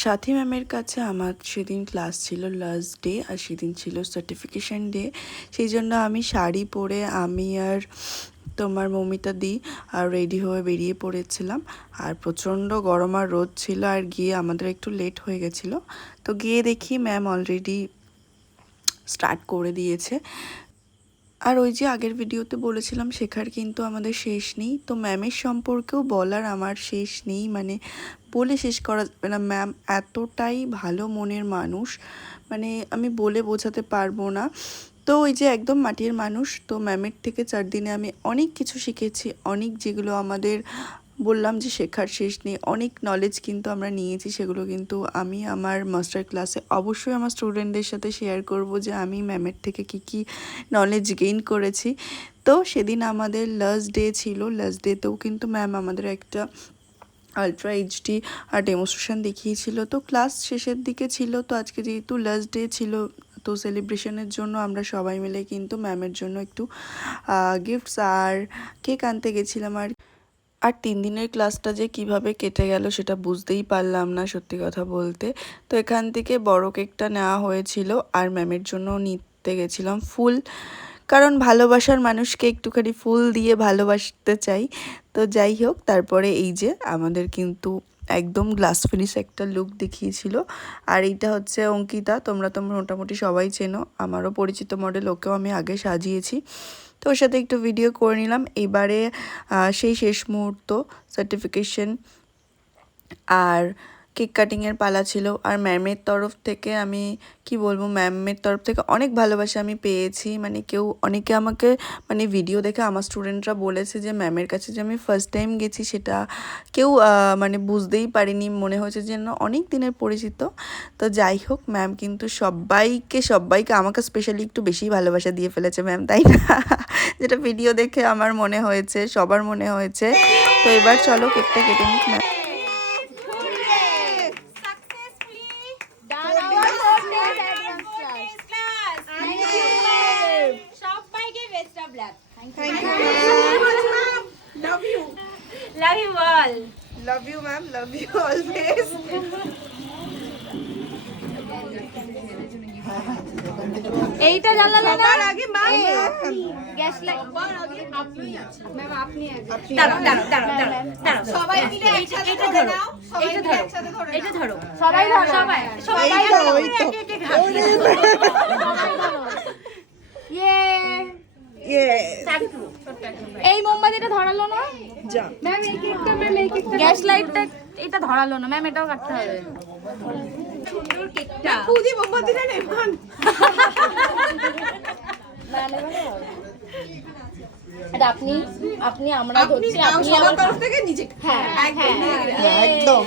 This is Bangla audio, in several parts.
সাথী ম্যামের কাছে আমার সেদিন ক্লাস ছিল লাস্ট ডে, আর সেদিন ছিল সার্টিফিকেশন ডে। সেই জন্য আমি শাড়ি পরে আমি আর তোমার মৌমিতা দি আর রেডি হয়ে বেরিয়ে পড়েছিলাম। আর প্রচণ্ড গরম আর রোদ ছিল, আর গিয়ে আমাদের একটু লেট হয়ে গেছিলো। তো গিয়ে দেখি ম্যাম অলরেডি স্টার্ট করে দিয়েছে। আর ওই যে আগের ভিডিওতে বলেছিলাম শেখার কিন্তু আমাদের শেষ নেই, তো ম্যামের সম্পর্কেও বলার আমার শেষ নেই, মানে বলে শেষ করা যাবে না। ম্যাম এতটাই ভালো মনের মানুষ, মানে আমি বলে বোঝাতে পারবো না। তো ওই যে একদম মাটির মানুষ। তো ম্যামের থেকে 4 দিনে আমি অনেক কিছু শিখেছি, অনেক যেগুলো আমাদের বললাম যে শেখার শেষ নেই, অনেক নলেজ কিন্তু আমরা নিয়েছি। সেগুলো কিন্তু আমি আমার মাস্টার ক্লাসে অবশ্যই আমার স্টুডেন্টদের সাথে শেয়ার করব যে আমি ম্যামের থেকে কি নলেজ গেইন করেছি। তো সেদিন আমাদের লাস্ট ডে ছিল, লাস্ট ডেতেও কিন্তু ম্যাম আমাদের একটা আলট্রা এইচডি আর ডেমনস্ট্রেশন দেখিয়েছিল। তো ক্লাস শেষের দিকে ছিল, তো আজকে যেহেতু লাস্ট ডে ছিল, তো সেলিব্রেশনের জন্য আমরা সবাই মিলে কিন্তু ম্যামের জন্য একটু গিফটস আর কেক আনতে গেছিলাম। আর 3 দিনের ক্লাসটা যে কিভাবে কেটে গেল সেটা বুঝতেই পারলাম না, সত্যি কথা বলতে। তো এখান থেকে বড় কেকটা নেওয়া হয়েছিল, আর ম্যামের জন্য নিতে গেছিলাম ফুল, কারণ ভালোবাসার মানুষকে একটুখানি ফুল দিয়ে ভালোবাসতে চাই। তো যাই হোক, তারপরে এই যে আমাদের কিন্তু একদম গ্লাস ফিনিশ একটা লুক দেখিয়েছিল। আর এইটা হচ্ছে অঙ্কিতা, তোমরা মোটামুটি সবাই চেনো, আমারও পরিচিত মডেল, ওকেও আমি আগে সাজিয়েছি। তো ওর সাথে একটু ভিডিও করে নিলাম। এবারে সেই শেষ মুহূর্ত, সার্টিফিকেশন আর কেক কাটিংয়ের পালা ছিল। আর ম্যামের তরফ থেকে আমি কি বলবো, ম্যামের তরফ থেকে অনেক ভালোবাসা আমি পেয়েছি। মানে অনেকে আমাকে মানে ভিডিও দেখে আমার স্টুডেন্টরা বলেছে যে ম্যামের কাছে যে আমি ফার্স্ট টাইম গেছি সেটা কেউ মানে বুঝতেই পারিনি, মনে হয়েছে যেন অনেক দিনের পরিচিত। তো যাই হোক, ম্যাম কিন্তু সবাইকে আমাকে স্পেশালি একটু বেশি ভালোবাসা দিয়ে ফেলেছে ম্যাম, তাই না? যেটা ভিডিও দেখে আমার মনে হয়েছে, সবার মনে হয়েছে। তো এবার চলো কেকটা কেটে নিক। Ma'am Love you, ma'am. Love you always. এইটা জ্বালালে না আগে ম্যাম গ্যাস লাইট ম্যাম আপনি সবাই মিলে একসাথে ধরে নাও। সবাই মিলে একসাথে ধরে নাও। এটা ধরো সবাই ধরো সবাই ধরো এই মোমবাতিটা ধরালো না ম্যাম, এই কেকটা ম্যাম, এই কেকটা গ্যাস লাইটটা এটা ধরালো না ম্যাম, এটাও কাটতে হবে। সুন্দর কেকটা খুদি মোমবাতিটা নেভান। এটা আপনি আপনি আমরা হচ্ছে আপনি আমার তরফ থেকে নিচে। হ্যাঁ একদম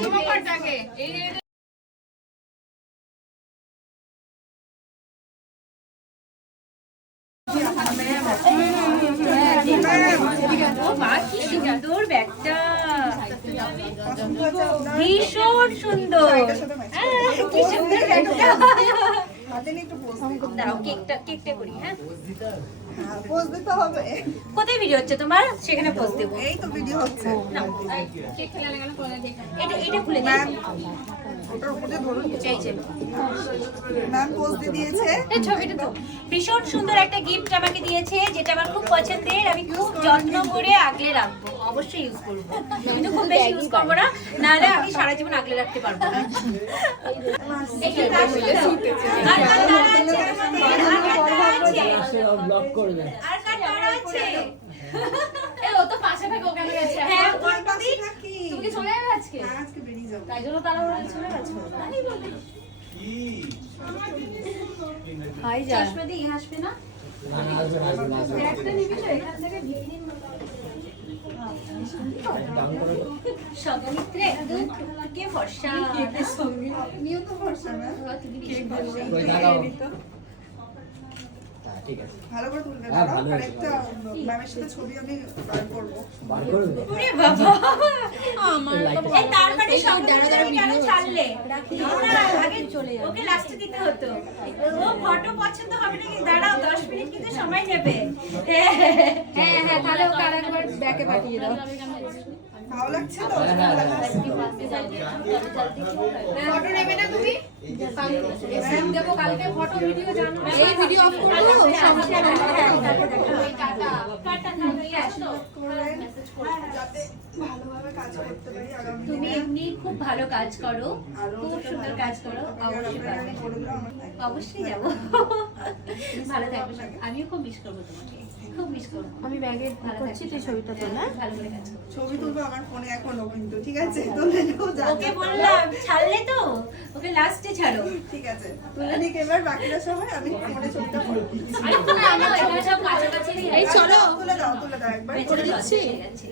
সুন্দর ব্যাগটা, ভীষণ সুন্দর। কি সুন্দর ব্যাগটা। দাঁড়াও কেকটা করি। হ্যাঁ, পোজ দিতে হবে। কোথায় ভিডিও হচ্ছে তোমার? সেখানে পোজ দেব। এই তো ভিডিও হচ্ছে। কেক খেলা লাগানো করে দে। এটা খুলে দে। ওটার উপরে ধরুন। এই যে ম্যাম পোজ দিয়েছে। এই ছবিটা তো ভীষণ সুন্দর একটা গিফট আমাকে দিয়েছে, যেটা আমার খুব পছন্দের। আমি খুব যত্ন করে আগলে রাখবো, অবশ্যই ইউজ করবো। আমি তো খুব বেশি ইউজ করবো না, নাহলে আমি সারা জীবন আগলে রাখতে পারবো না। ব্লক করবে। আর কাটা আছে। এ ও তো পাশে থাকে, ওখানে গেছে। হ্যাঁ, গণপতি তুমি কি চলে যাবে আজকে? হ্যাঁ, আজকে বেরিয়ে যাব। তাই জন্য তারা ওরা চলে গেছে। তাই বলে হাই যা আসবে দি আসবে না। একটা নিবি তো এখান থেকে ভিড় সগমিত্রে কে ফর্সা নিউ তো ফর্সা না। ঠিক আছে, ভালো করে তুলবে। হ্যাঁ, ভালো আর আছে, একটা ম্যামের সাথে ছবি আমি বার করব। বার করবে। ওরে বাবা, আমার তো এই তার মানে সগমিত্রে কেন ছাড়লে? না আগে চলে যাবে, ওকে লাস্টে দিতে হতো। ও ফটো পছন্দ হবে না, কিন্তু দাঁড়াও 10 মিনিট কিন্তু সময় নেবে। হ্যাঁ তাহলে ওকে আরেকবার ব্যাকে পাঠিয়ে দাও। ভালো লাগছে তো? হ্যাঁ, হ্যাঁ, হ্যাঁ। ফটো এই ভিডিও অফ করে দাও যাতে ভালোভাবে কাজ করতে পারি আগামী তুমি এমনি খুব ভালো কাজ করো, খুব সুন্দর কাজ করো, অবশ্যই পারবে। অবশ্যই যাবো। ভালো থাকবে সব। আমিও খুব মিস করবো তোমাকে, খুব মিস করবো। আমি ব্যাগে ভালো করছি থাকবে তুই ছবিটা তো না ভালো করে কাজ করো। ছবি তুলবো আমার ফোনে এখনো কিন্তু, ঠিক আছে? তুলে নেবো যা ওকে বললাম ছাড়লে তো, ওকে লাস্টে ছাড়ো। ঠিক আছে, তুলে নিক এবার, বাকিটা সময় আমি ফোনে ছবিটা তুলে এই চলো তুলে দাও একবার। করে দিচ্ছি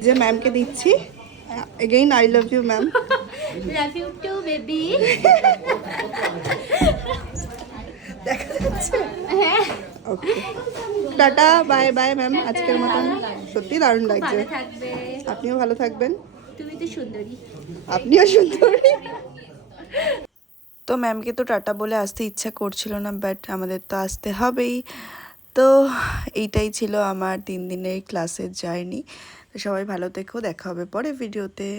যে ম্যামকে দিচ্ছি, again I love you ma'am. Love you too baby. দেখা যাচ্ছে? Okay, tata, bye bye ma'am, আজকের মতন। সত্যি দারুণ লাগছে। ভালো থাকবে, আপনিও ভালো থাকবেন। তুমি তো সুন্দরী। আপনিও সুন্দরী। তো ম্যামকে তো টাটা বলে আসতে ইচ্ছা করছিল না, বাট আমাদের তো আসতে হবেই। তো এইটাই ছিল আমার 3 দিনের ক্লাসের জার্নি। তো সবাই ভালো থেকো, দেখা হবে পরে ভিডিওতে।